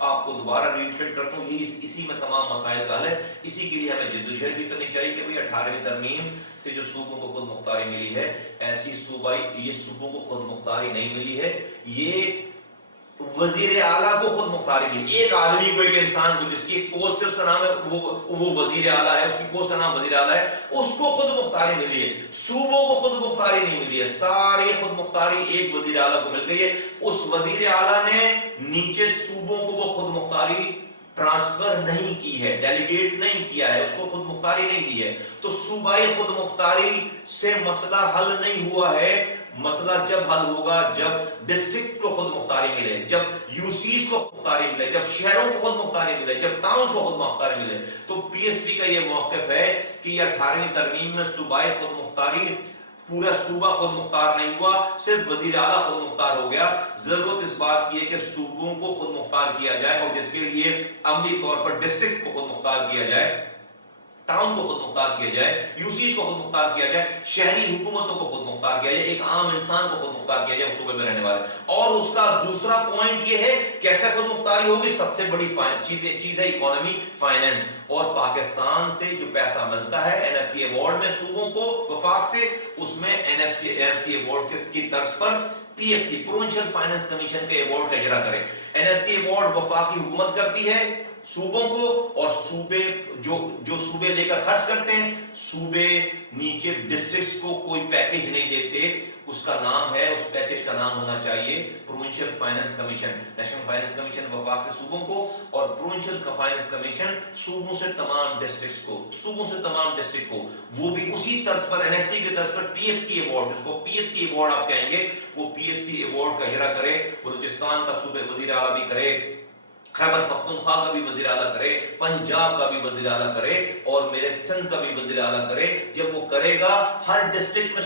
آپ کو دوبارہ ریپیٹ کرتا ہوں، یہی اسی میں تمام مسائل کا حل ہے۔ اسی کے لیے ہمیں جدوجہد بھی کرنی چاہیے کہ بھئی 18ویں ترمیم سے جو صوبوں کو خود مختاری ملی ہے، ایسی صوبائی یہ صوبوں کو خود مختاری نہیں ملی ہے، یہ وزیر اعلیٰ کو خود مختاری ملی۔ ایک آدمی کو، ایک انسان کو، جس کی ایک پوسٹ ہے، اس کا نام ہے وہ وزیر اعلیٰ ہے، اس کی پوسٹ کا نام وزیر اعلیٰ ہے، اس کو خود مختاری ملی ہے، صوبوں کو خود مختاری نہیں ملی ہے، ساری خود مختاری ایک وزیر اعلیٰ کو مل گئی ہے۔ اس وزیر اعلیٰ نے نیچے صوبوں کو وہ خود مختاری ٹرانسفر نہیں کی ہے، ڈیلیگیٹ نہیں کیا ہے، اس کو خود مختاری نہیں دی ہے۔ تو صوبائی خود مختاری سے مسئلہ حل نہیں ہوا ہے۔ مسئلہ جب حل ہوگا جب ڈسٹرکٹ کو خود مختاری ملے، جب یوسیز کو خود مختاری ملے، جب شہروں کو خود مختاری ملے، جب ٹاؤنز کو خود مختاری ملے۔ تو پی ایس پی کا یہ موقف ہے کہ یہ 18ویں ترمیم میں صوبائی خود مختاری، پورا صوبہ خود مختار نہیں ہوا، صرف وزیر اعلیٰ خود مختار ہو گیا۔ ضرورت اس بات کی ہے کہ صوبوں کو خود مختار کیا جائے، اور جس کے لیے عملی طور پر ڈسٹرکٹ کو خود مختار کیا جائے، ٹاؤن کو خود مختار کیا جائے، یوسیز کو خود مختار کیا جائے، شہری حکومتوں کو خود مختار کیا جائے، ایک عام انسان کو خود مختار کیا جائے صوبے میں رہنے والے۔ اور اس کا دوسرا پوائنٹ یہ ہے کیسے خود مختاری ہوگی، سب سے بڑی چیز ہے اکانومی، فائنینس۔ اور پاکستان سے جو پیسہ ملتا ہے این ایف سی ایوارڈ میں صوبوں کو وفاق سے، اس میں این ایف سی ایوارڈ کی طرز پر P F C, provincial finance commission کے ایوارڈ کا اجرا کرے۔ این ایف سی ایوارڈ وفاقی حکومت کرتی ہے صوبوں کو، اور صوبے جو صوبے لے کر خرچ کرتے ہیں، صوبے نیچے ڈسٹرکٹس کو کوئی پیکیج نہیں دیتے، اس کا نام ہے، اس پیکیج کا نام ہونا چاہیے provincial finance commission. National finance commission وفاق سے صوبوں کو، اور پروونشل فائنینس کمیشن صوبوں سے تمام ڈسٹرکٹس کو، صوبوں سے تمام ڈسٹرکٹ کو۔ وہ بھی اسی طرز پر، این ایف سی کی طرز پر پی ایف سی ایوارڈ، جس کو پی ایف سی ایوارڈ آپ کہیں گے، وہ پی ایف سی ایوارڈ کا اجرا کرے۔ بلوچستان کا صوبے وزیر اعلیٰ بھی کرے، خیبر پختونخوا کا بھی وزیر اعلیٰ کرے، پنجاب کا بھی وزیر اعلیٰ کرے، اور میرے سندھ کا بھی وزیر اعلیٰ کرے۔ جب وہ کرے گا، ہر ڈسٹرکٹ میں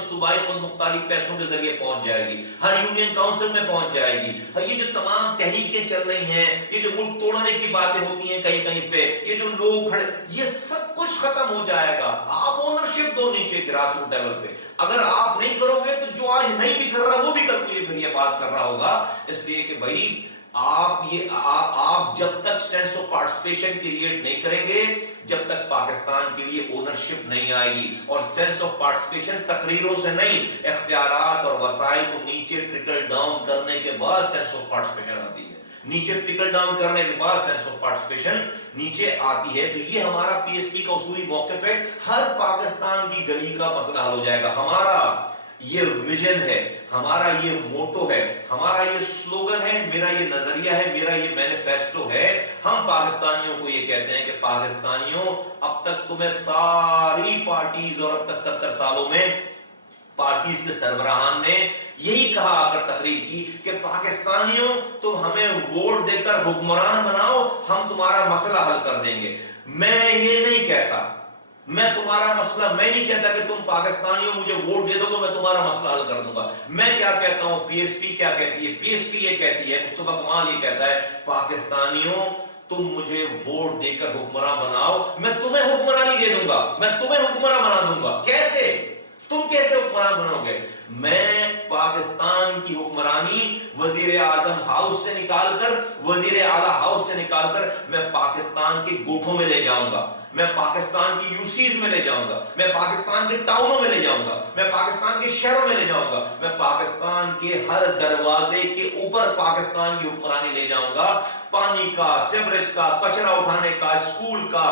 صوبائی خود مختاری پیسوں کے ذریعے پہنچ جائے گی، ہر یونین کاؤنسل میں پہنچ جائے گی۔ یہ جو تمام تحریکیں چل رہی ہیں، یہ جو ملک توڑنے کی باتیں ہوتی ہیں کہیں کہیں پہ، یہ جو لوگ کھڑے، یہ سب کچھ ختم ہو جائے گا۔ آپ اونرشپ دو نیچے گراس روٹ لیول پہ۔ اگر آپ نہیں کرو گے تو جو آج نہیں بھی کر رہا وہ بھی کل کو یہ بات کر رہا ہوگا۔ اس لیے کہ بھائی آپ جب تک سینس آف پارٹیسپیشن کریٹ نہیں کریں گے، جب تک پاکستان کے لیے اونرشپ نہیں آئے گی، اور سینس آف پارٹیسپیشن تقریروں سے نہیں، اختیارات اور وسائل کو نیچے ٹرکل ڈاؤن کرنے کے بعد سینس آف پارٹیسپیشن آتی ہے، نیچے ٹرکل ڈاؤن کرنے کے بعد سینس آف پارٹیسپیشن نیچے آتی ہے۔ تو یہ ہمارا پی ایس پی کا اصولی موقف ہے، ہر پاکستان کی گلی کا مسئلہ حل ہو جائے گا۔ ہمارا یہ ویژن ہے، ہمارا یہ موٹو ہے، ہمارا یہ سلوگن ہے، میرا یہ نظریہ ہے، میرا یہ مینیفیسٹو ہے۔ ہم پاکستانیوں کو یہ کہتے ہیں کہ پاکستانیوں، اب تک تمہیں ساری پارٹیز، اور اب تک 70 سالوں میں پارٹیز کے سربراہان نے یہی کہا آ کر تقریر کی کہ پاکستانیوں تم ہمیں ووٹ دے کر حکمران بناؤ، ہم تمہارا مسئلہ حل کر دیں گے۔ میں یہ نہیں کہتا، میں تمہارا مسئلہ، میں نہیں کہتا کہ تم پاکستانیوں مجھے ووٹ دے دو گے میں تمہارا مسئلہ حل کر دوں گا۔ میں کیا کہتا ہوں، پی ایس پی کیا کہتی ہے، پی ایس پی یہ کہتی ہے، مصطفیٰ کمال یہ کہتا ہے، پاکستانیوں تم مجھے ووٹ دے کر حکمراں بناؤ، میں تمہیں حکمرانی دے دوں گا، میں تمہیں حکمراں بنا دوں گا۔ کیسے؟ تم کیسے حکمران بنو گے؟ میں پاکستان کی حکمرانی وزیر اعظم ہاؤس سے نکال کر، وزیر اعلیٰ ہاؤس سے نکال کر میں پاکستان کے گوٹھوں میں لے جاؤں گا، میں پاکستان کی یوسیز میں لے جاؤں گا، میں پاکستان کے ٹاؤنوں میں لے جاؤں گا، میں پاکستان کے شہروں میں لے جاؤں گا، میں پاکستان کے ہر دروازے کے اوپر پاکستان کی حکمرانی لے جاؤں گا۔ پانی کا، سیوریج کا، کچرا اٹھانے کا، اسکول کا،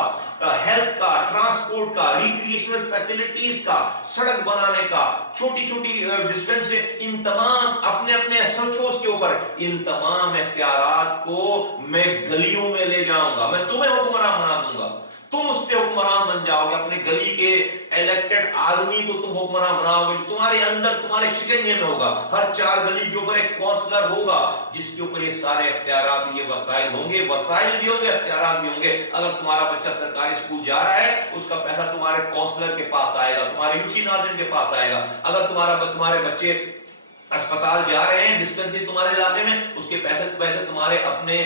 ہیلتھ کا، ٹرانسپورٹ کا، ریکریشنل فیسلٹیز کا، سڑک بنانے کا، چھوٹی چھوٹی ڈسپینسری، ان تمام اپنے اپنے ایس ایچ اوز کے اوپر، ان تمام اختیارات کو میں گلیوں میں لے جاؤں گا، میں تمہیں حکمران بنا دوں گا، تم اس پہ حکمران بن جاؤ گے، اپنے گلی کے الیکٹڈ آدمی کو تم حکمران بناؤ گے، جو تمہارے اندر، تمہارے شکنجے میں ہوگا۔ ہر 4 گلی کے اوپر ایک کونسلر ہوگا جس کے اوپر یہ سارے اختیارات، یہ وسائل ہوں گے، وسائل بھی ہوں گے، اختیارات بھی ہوں گے۔ اگر تمہارا بچہ سرکاری اسکول جا رہا ہے، اس کا پیسہ تمہارے کونسلر کے پاس آئے گا، تمہارے یوسی ناظم کے پاس آئے گا۔ اگر تمہارے بچے اسپتال جا رہے ہیں، ڈسپینسری تمہارے علاقے میں، اس کے پیسے تمہارے اپنے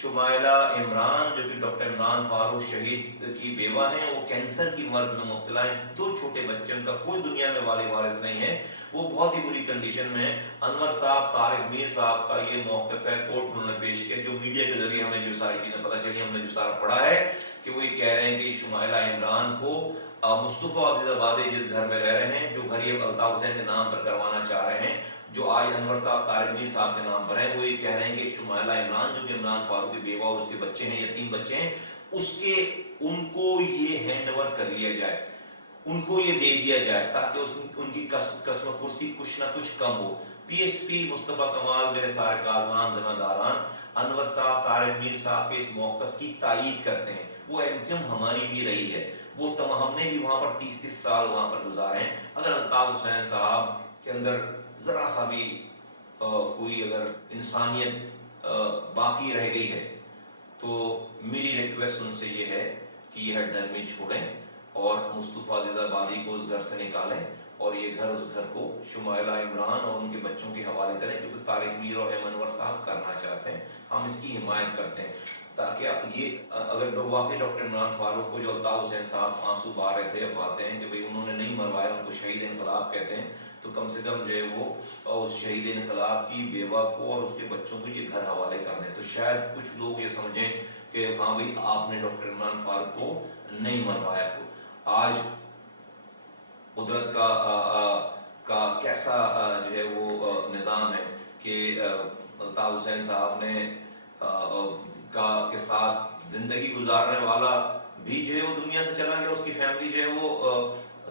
شمائلہ عمران جو کہ ڈاکٹر عمران فاروق شہید کی بیوہ ہیں، وہ کینسر کی مرض میں مبتلا ہیں، 2 چھوٹے بچے، ان کا کوئی دنیا میں والی وارث نہیں ہے، وہ بہت ہی بری کنڈیشن میں ہیں۔ انور صاحب، طارق میر صاحب کا یہ موقف ہے، کورٹ انہوں نے پیش کیا، جو میڈیا کے ذریعے ہمیں جو ساری چیزیں پتہ چلی، ہم نے جو سارا پڑھا ہے کہ وہ یہ کہہ رہے ہیں کہ شمائلہ عمران کو مصطفیٰ عزیز آبادی جس گھر میں رہ رہے ہیں، جو گھر یہ الطاف حسین کے نام پر کروانا چاہ رہے ہیں، جو آج انور صاحب طارق میر صاحب کے نام پر ہے، وہ یہ کہہ رہے ہیں کہ شمائلہ عمران جو کہ عمران فاروق کی بیوہ اور اس کے بچے ہیں، یتیم بچے ہیں، ان کو یہ ہینڈ اوور کر لیا جائے، ان کو یہ دے دیا جائے تاکہ ان کی قسم پرسی کچھ نہ کچھ کم ہو۔ پی ایس پی مصطفیٰ کمال، میرے سارے کارکنان، ذمہ داران انور صاحب، طارق میر صاحب کے اس موقف کی تائید کرتے ہیں۔ وہ ایمٹم ہماری بھی رہی ہے، وہ ہم نے بھی وہاں پر 30 سال وہاں پر گزارے ہیں۔ اگر الطاف حسین صاحب کے اندر ذرا سا بھی کوئی اگر انسانیت باقی رہ گئی ہے تو میری ریکویسٹ ان سے یہ ہے کہ یہ ہٹ دھرمی چھوڑیں اور مصطفیٰ عزیز آبادی کو اس گھر سے نکالیں اور یہ اس گھر کو شمائلہ عمران اور ان کے بچوں کے حوالے کریں، کیونکہ طارق میر اور انور صاحب کرنا چاہتے ہیں، ہم اس کی حمایت کرتے ہیں، تاکہ یہ اگر واقعی ڈاکٹر عمران فاروق کو جو الطاف حسین صاحب آنسو بہا رہے تھے، اب آتے ہیں کہ بھئی انہوں نے نہیں مروایا، ان کو شہید انقلاب کہتے ہیں، تو کم سے کم جو ہے وہ اس شہید انقلاب کی بیوہ کو اور اس کے بچوں کو یہ گھر حوالے کر دیں، تو شاید کچھ لوگ یہ سمجھیں کہ ہاں بھئی آپ نے ڈاکٹر عمران فاروق کو نہیں مروایا۔ تو آج قدرت کا کیسا جو ہے وہ نظام ہے کہ الطاف حسین صاحب نے کے ساتھ زندگی گزارنے والا بھی جو ہے وہ دنیا سے چلا گیا، اس کی فیملی جو ہے وہ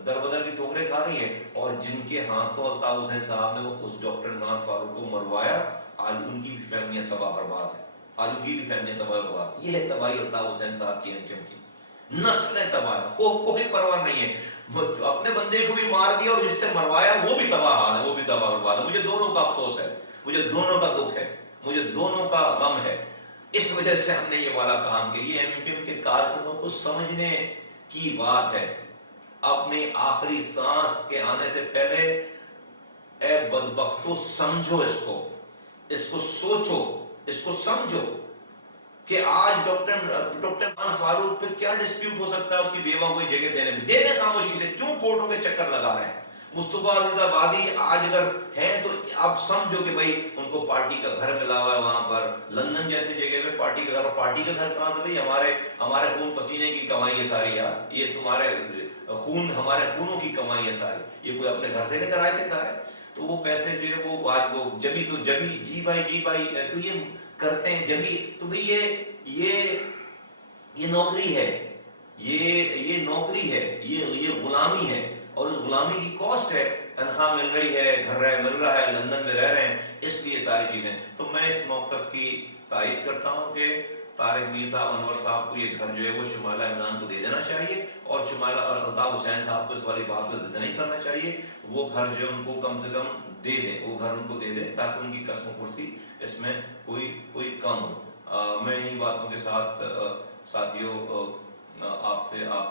در بدر کی ٹھوکریں کھا رہی ہے، اور جن کے ہاتھوں الطاف حسین صاحب نے وہ اس ڈاکٹر عمران فاروق کو مروایا، آج ان کی بھی فیملیاں تباہ برباد ہیں، آج ان کی بھی فیملیاں تباہ برباد۔ یہ ہے تباہی الطاف حسین صاحب کی ایم کی نسلیں تباہ، کوئی پرواہ نہیں ہے، اپنے بندے کو بھی مار دیا اور جس سے مروایا وہ بھی تباہ حال ہے، وہ بھی تباہ برباد ہے۔ مجھے دونوں کا افسوس ہے، مجھے دونوں کا دکھ ہے، مجھے دونوں کا غم ہے، اس وجہ سے ہم نے یہ والا کام کیا۔ یہ ایم کیو ایم کے کارکنوں کو سمجھنے کی بات ہے، اپنی آخری سانس کے آنے سے پہلے اے بدبختو سمجھو، اس کو سوچو، اس کو سمجھو کہ آج ڈاکٹر عمران فاروق پہ کیا ڈسپیوٹ ہو سکتا ہے، اس کی بیوہ کو جگہ دینے میں، دے دیں خاموشی سے، کیوں کورٹوں کے چکر لگا رہے ہیں؟ مصطفیٰ عزیز آبادی آج اگر ہیں تو آپ سمجھو کہ بھائی ان کو پارٹی کا گھر ملا ہوا ہے وہاں پر، لندن جیسے جگہ پہ پارٹی کا گھر، اور پارٹی کا گھر کہاں سے؟ بھائی ہمارے خون پسینے کی کمائی ہے ساری، یار یہ تمہارے ہمارے خونوں کی کمائی ہے ساری، یہ کوئی اپنے گھر سے لے کر آئے تھے سارے؟ تو وہ پیسے جو ہے وہ آج وہ جبھی جی بھائی تو یہ کرتے ہیں جبھی، تو بھئی یہ نوکری ہے، یہ نوکری ہے، یہ غلامی ہے، اور اس غلامی کی کاسٹ ہے، تنخواہ مل رہی ہے، گھر مل رہا ہے، لندن میں رہ رہے ہیں، اس لیے ساری چیزیں۔ تو میں اس موقف کی تائید کرتا ہوں کہ طارق میر صاحب، انور صاحب کو یہ گھر جو ہے وہ شمائلہ عمران کو دے دینا چاہیے، اور شمائلہ اور الطاف حسین صاحب کو اس والی بات پر ضد نہیں کرنا چاہیے، وہ گھر جو ہے ان کو کم سے کم دے دیں، وہ گھر ان کو دے دیں تاکہ ان کی قسم پرسی اس میں کوئی کم ہو۔ میں انہی باتوں کے ساتھ ساتھیوں آپ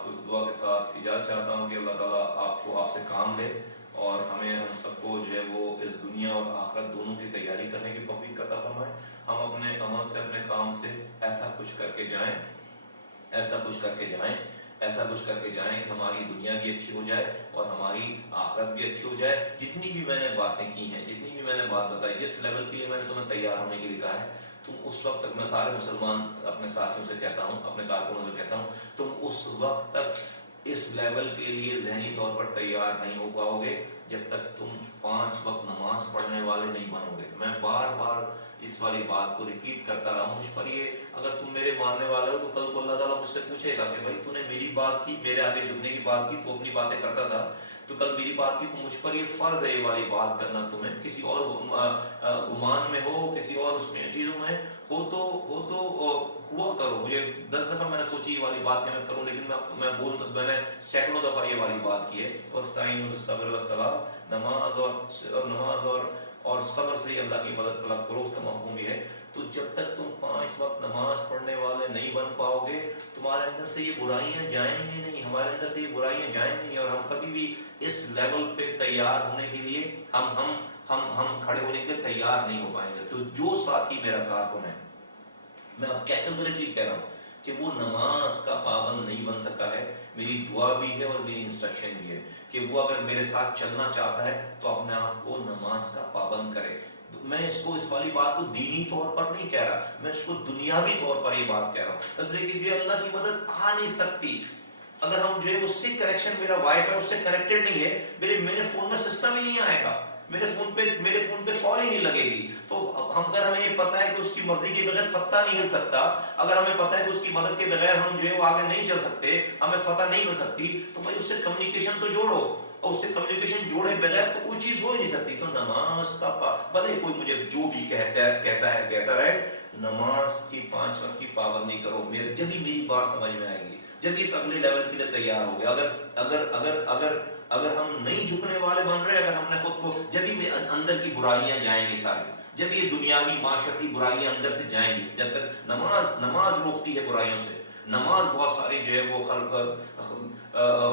کو اس دعا کے ساتھ اجازت چاہتا ہوں کہ اللہ تعالیٰ آپ سے کام لے، اور ہم سب کو جو ہے وہ اس دنیا اور آخرت دونوں کی تیاری کرنے کی توفیق عطا فرمائے۔ ہم اپنے عمل سے، اپنے کام سے ایسا کچھ کر کے جائیں کہ ہماری دنیا بھی اچھی ہو جائے اور ہماری آخرت بھی اچھی ہو جائے۔ جتنی بھی میں نے باتیں کی ہیں، جتنی بھی میں نے بات بتائی، جس لیول کے لیے میں نے تمہیں تیار ہونے کے لیے کہا ہے، تم اس وقت تک، میں سارے مسلمان اپنے ساتھیوں سے کہتا ہوں، اپنے کارکنوں سے کہتا ہوں، تم اس وقت تک اس لیول کے لیے ذہنی طور پر تیار نہیں ہو پاؤ گے جب تک تم 5 وقت نماز پڑھنے والے نہیں بنو گے۔ میں بار بار اس والی بات کو ریپیٹ کرتا رہا ہوں، مجھ پر یہ، اگر تم میرے ماننے والے ہو تو کل کو اللہ تعالیٰ مجھ سے پوچھے گا کہ بھائی تو نے میری بات کی، میرے آگے جھکنے کی بات کی، تو اپنی باتیں کرتا تھا، تو کل میری بات کی، تو مجھ پر یہ فرض ہے یہ والی بات کرنا تمہیں، کسی اور گمان میں ہو، کسی اور اس میں چیزوں میں ہو تو ہوا کرو۔ مجھے 10 دفعہ میں نے سوچی یہ والی بات کہ میں کروں، لیکن میں نے سینکڑوں دفعہ یہ والی بات کی ہے، وَاسْتَعِينُوا بِالصَّبْرِ وَالصَّلَاةِ، نماز اور صبر سے ہی اللہ کی مدد طلب کرو، اس کا مفہوم یہ ہے۔ تو جب تک تم 5 وقت نماز پڑھنے والے نہیں بن پاؤ گے، تمہارے اندر سے یہ برائیاں جائیں گی نہیں، ہمارے اندر سے یہ برائیاں جائیں گی نہیں، اور ہم کبھی بھی اس لیول پہ تیار ہونے کے لیے ہم کھڑے ہونے کے لیے تیار نہیں ہو پائیں گے۔ تو جو ساتھی میرا کارکن ہے، میں اب کیٹیگریکلی کہہ رہا ہوں کہ وہ نماز کا پابند نہیں بن سکا ہے. میری دعا بھی ہے اور میری انسٹرکشن بھی ہے کہ وہ اگر میرے ساتھ چلنا چاہتا ہے تو اپنے آپ کو نماز کا پابند کرے. میں اس والی بات کو دینی طور پر نہیں کہہ رہا, میں اس کو دنیاوی طور پر یہ بات کہہ رہا ہوں, اس لیے کہ جو اللہ کی مدد آ نہیں سکتی اگر ہم جو ہے اس سے کریکشن, میرا وائف ہے اس سے کنیکٹڈ نہیں ہے, میرے فون میں سسٹم ہی نہیں آئے گا, میرے فون پہ کال ہی نہیں لگے گی. تو اگر ہمیں یہ پتا ہے کہ اس کی مرضی کے بغیر پتہ نہیں ہل سکتا, اگر ہمیں پتا ہے کہ اس کی مدد کے بغیر ہم جو ہے وہ آگے نہیں چل سکتے, ہمیں فتح نہیں مل سکتی, تو بھائی اس سے کمیونیکیشن تو جوڑو, اور اس سے کمیونیکیشن جوڑے بغیر تو کوئی چیز ہو ہی نہیں سکتی. تو نماز کا بھلے کوئی مجھے جو بھی کہتا رہے, نماز کی 5 وقت کی پابندی کرو. جب ہی میری بات سمجھ میں آئے گی, جب اس اگلے لیول کے لیے تیار ہو گیا. اگر ہم نہیں جھکنے والے بن رہے, اگر ہم نے خود کو, جب ہی اندر کی برائیاں جائیں گی ساری, جب یہ دنیاوی معاشرتی برائیاں اندر سے جائیں گی, جب تک نماز روکتی ہے برائیوں سے, نماز بہت ساری جو ہے وہ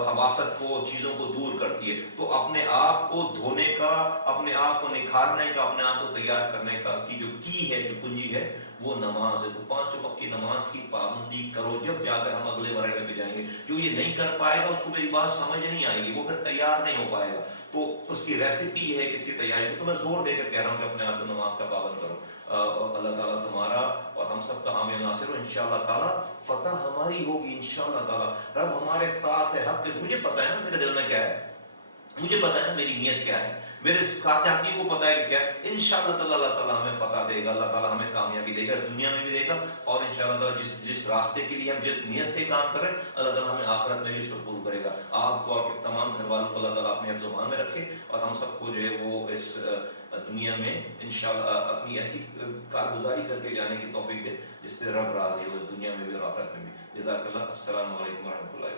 خباثت کو, چیزوں کو دور کرتی ہے. تو اپنے آپ کو دھونے کا, اپنے آپ کو نکھارنے کا, اپنے آپ کو تیار کرنے کا کی جو کی ہے, جو کنجی ہے, وہ نماز ہے. تو 5 وقت کی نماز کی پابندی کرو, جب جا کر ہم اگلے مرحلے پہ جائیں گے. جو یہ نہیں کر پائے گا اس کو میری بات سمجھ نہیں آئے گی, وہ پھر تیار نہیں ہو پائے گا. تو اس کی ریسیپی یہ ہے کہ اس کی تیاری کو, تو میں زور دے کر کہہ رہا ہوں کہ اپنے آپ کو نماز کا پابند کرو. اللہ تعالیٰ تمہارا اور ہم سب کا حامی و ناصر ہو. انشاءاللہ تعالیٰ فتح ہماری ہوگی انشاءاللہ تعالیٰ. رب ہمارے ساتھ ہے. حق مجھے پتہ ہے نا میرے دل میں کیا ہے, مجھے پتہ ہے نا میری نیت کیا ہے, میرے ساتھی کو پتہ ہے کہ کیا ہے. انشاءاللہ تعالیٰ اللہ تعالیٰ ہمیں فتح دے گا, اللہ تعالیٰ ہمیں کامیابی دے گا, دنیا میں بھی دے گا, اور انشاءاللہ تعالیٰ جس راستے کے لیے ہم جس نیت سے کام کر رہے ہیں, اللہ تعالیٰ ہمیں آخرت میں بھی سرپور کرے گا. آپ کو اور تمام گھر والوں کو اللہ تعالیٰ اپنے حفظ و امان میں رکھے, اور ہم سب کو جو ہے وہ اس دنیا میں انشاءاللہ اپنی ایسی کارگزاری کر کے جانے کی توفیق دے جس سے رب راضی ہو, اس دنیا میں بھی اور آخرت میں بھی. جزاک اللہ. السلام علیکم ورحمۃ اللہ.